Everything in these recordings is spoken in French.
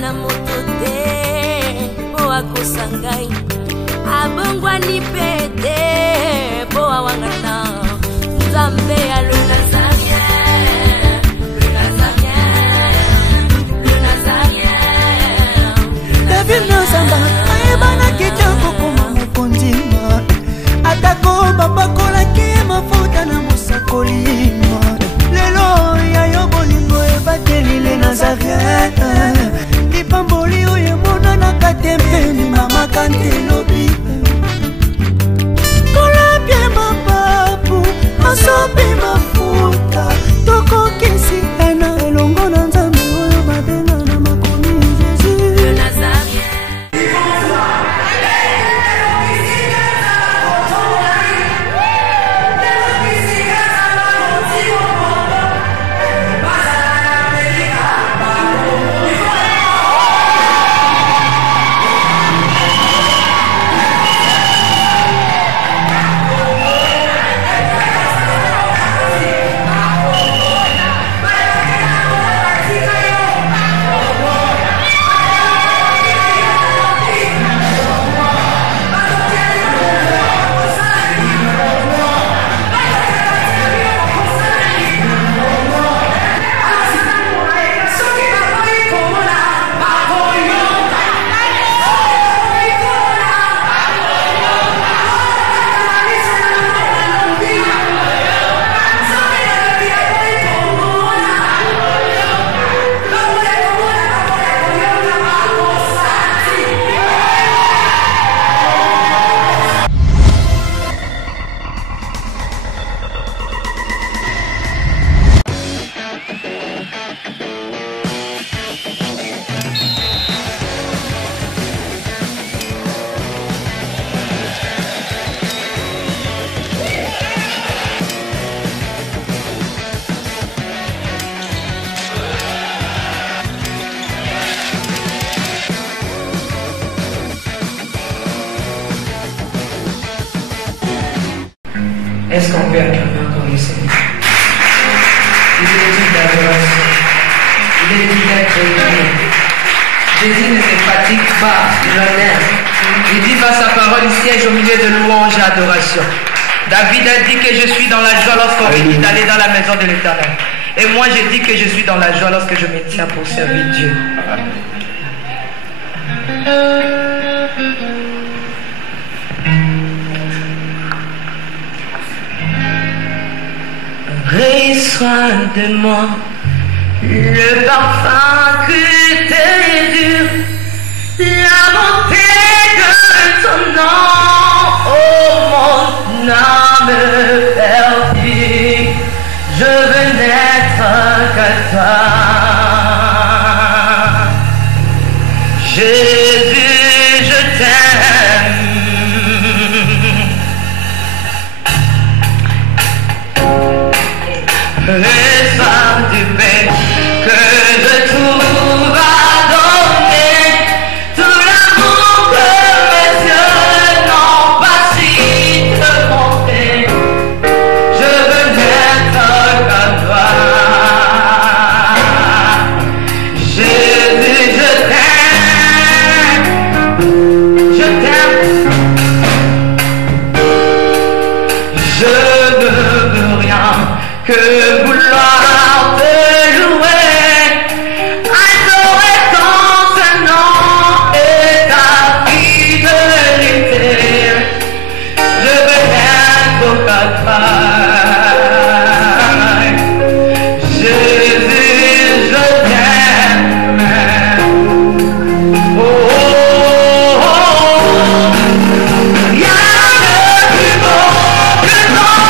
na moto te po akosangai abongwani pete po awangata Nzambe ya le Nazarien, le Nazarien, le Nazarien. David Nzamba ayebana kitoko koma mukondima atako babakolaki mafuta na musakolima lelo ya yobolingo ebateli le Nazarien lipamboli oyo emonana katempeni mama kantelobi kolapie mapapu masopi mafuta tokokisi ena elongo na Nzambe oyo babenga na makomi Jésus Le Nazarien. Est-ce qu'on peut acclamer encore le Seigneur? Il est digne d'adoration. Il est digne d'être aimé. Jésus ne se fatigue pas, il l'honneur. Il dit par sa parole, il siège au milieu de louanges et adoration. David a dit que je suis dans la joie lorsqu'on me dit d'aller dans la maison de l'Éternel. Et moi je dis que je suis dans la joie lorsque je me tiens pour servir Dieu. Reçois de moi le parfum que t'es dur, la bonté de ton nom, oh mon âme perdue, je veux n'être que toi. Jésus, je t'aime. Reçois du paix que je trouve à donner, tout l'amour que mes yeux n'ont pas su te montrer. Je veux n'être comme toi. Jésus, je t'aime. Je t'aime. Je ne veux rien que vouloir te louer, adorer ton saint nom et ta fidélité. Je veux être au cadre. Jésus, je t'aime. Oh, oh, oh. Rien de plus beau que ton nom.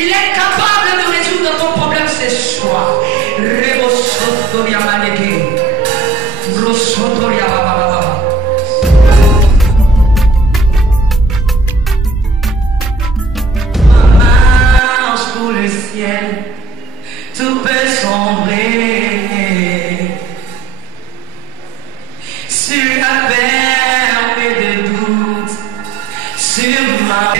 Il est capable de résoudre ton problème ce soir. Rebosotoria maneke. Brosotoria baba. Marche pour le ciel. Tout peut sombrer. Sur la perle de doute. Sur ma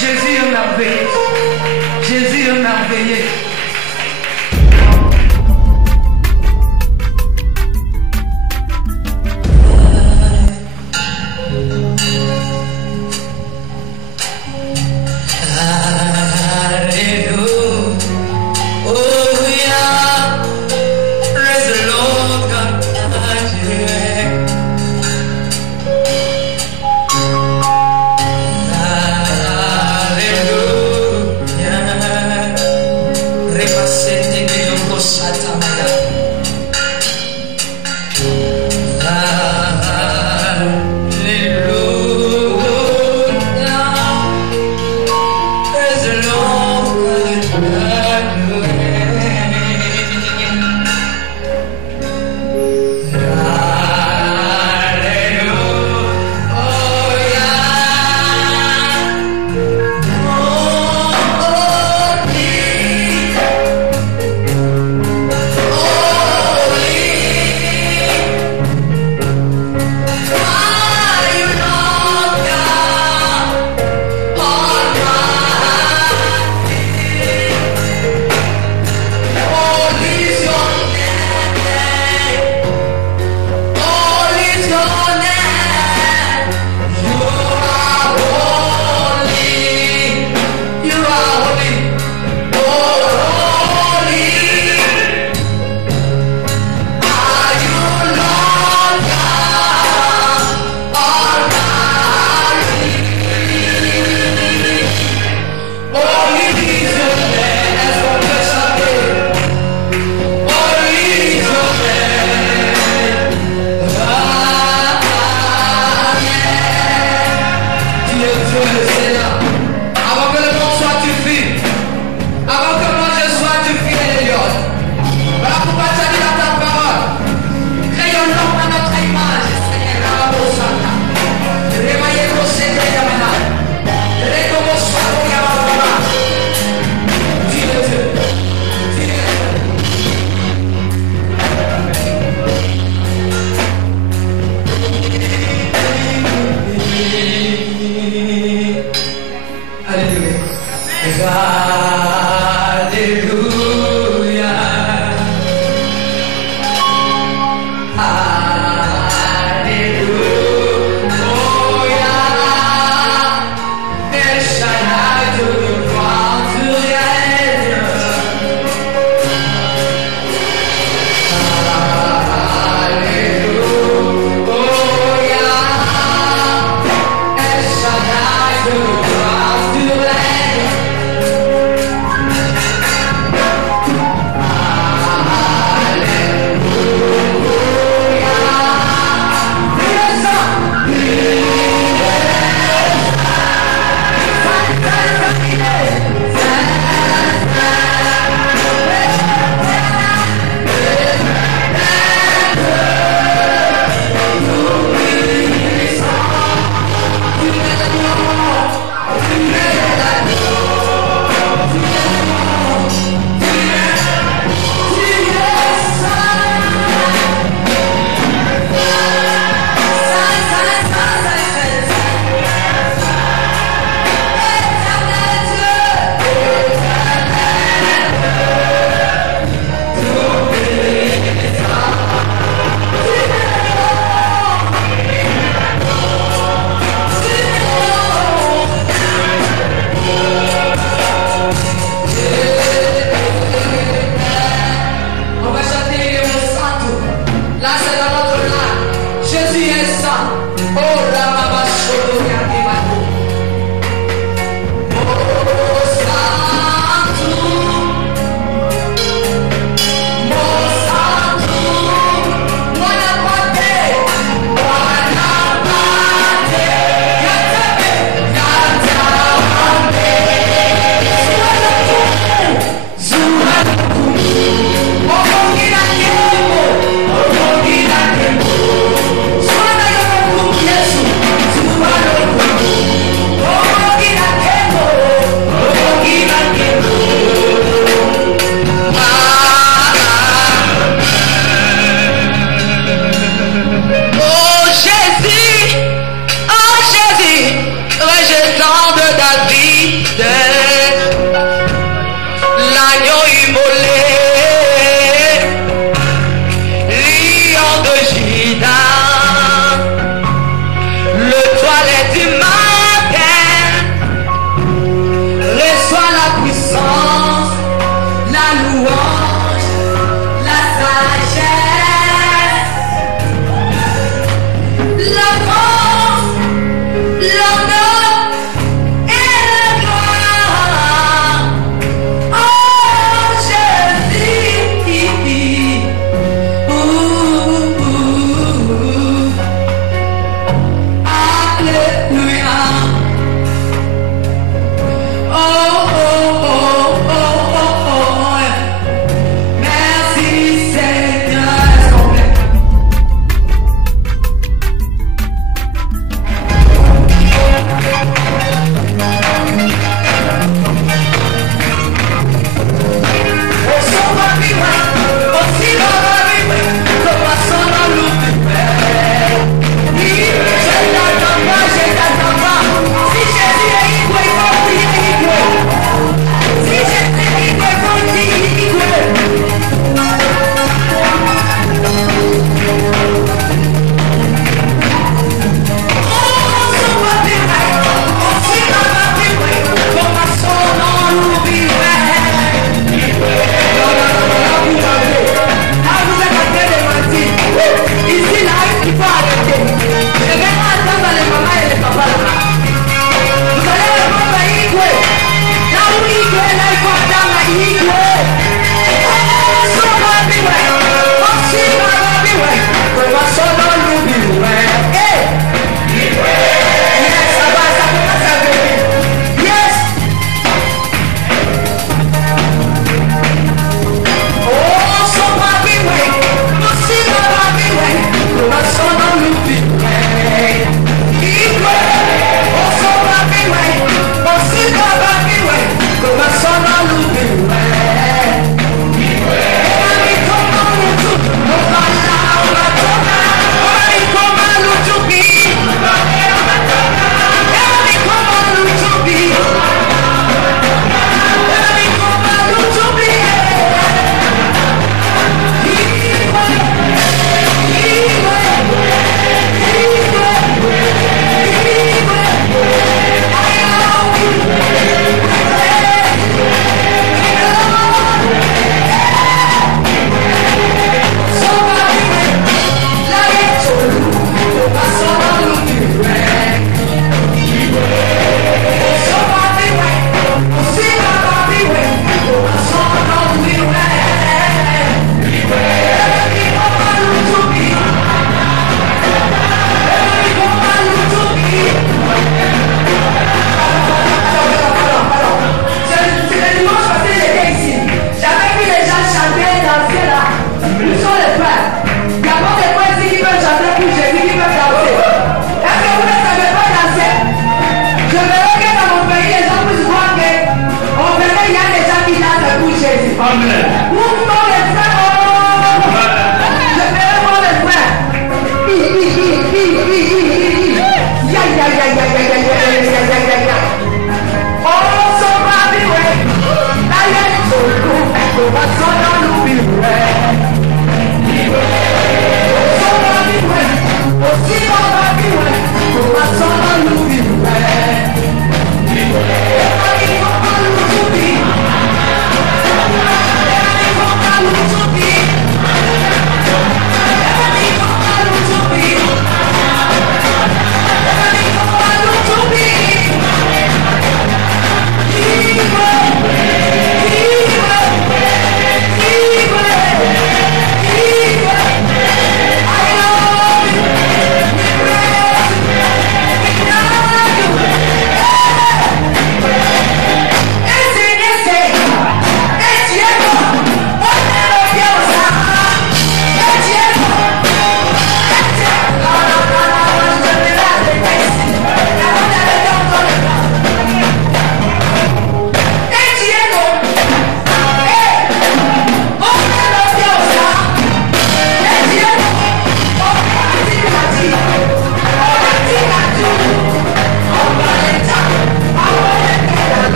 Jésus est merveilleux. Jésus est merveilleux. Hallelujah.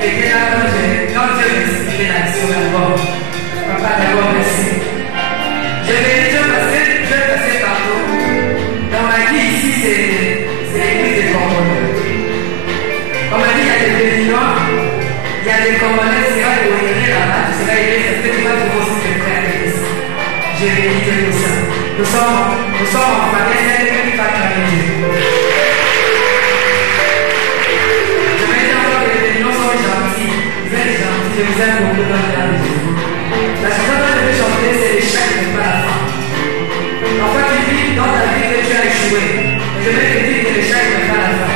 Il était là quand Dieu m'expliquait la mission d'abord. Papa, d'abord, merci. Je vais dire Dieu passer partout. Dans ma vie ici, c'est l'église des Congolais. On m'a dit, il y a des Béninois, il y a des Congolais, tu seras honoré là-bas, tu seras aidé, c'est peut-être toi qui vas aussi te frères à l'église. Je vais dire tout ça. Nous sommes en famille, c'est quelqu'un qui va travailler. Je vais dire encore que les Béninois sont gentils. Vous êtes gentils, je vous aime beaucoup dans le nom de Jésus. La chanson que je vais chanter, c'est l'échec, mais pas la fin. Parfois, tu dis dans ta vie que tu as échoué. Mais je vais te dire que l'échec, mais pas la fin.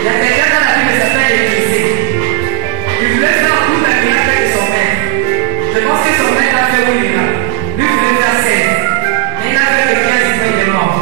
Il y a quelqu'un dans la vie qui s'appelle Élisée. Il voulait faire tout un miracle avec son père. Je pense que son père a fait 8 miracles. Lui voulait faire 16. Mais il n'a fait que 15, il est mort.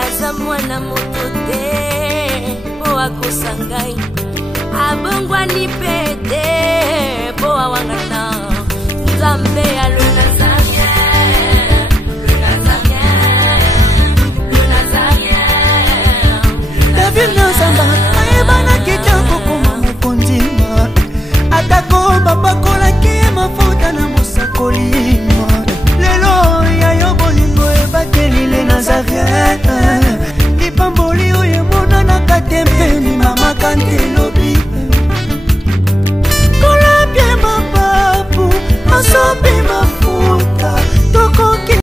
Aza mwana moto te po akosangai abongwani pete po awangana Nzambe ya le Nazarien, le Nazarien, le Nazarien. David Nzamba ayebana kitoko koma mokondima atako babakolaki mafuta na mosakoli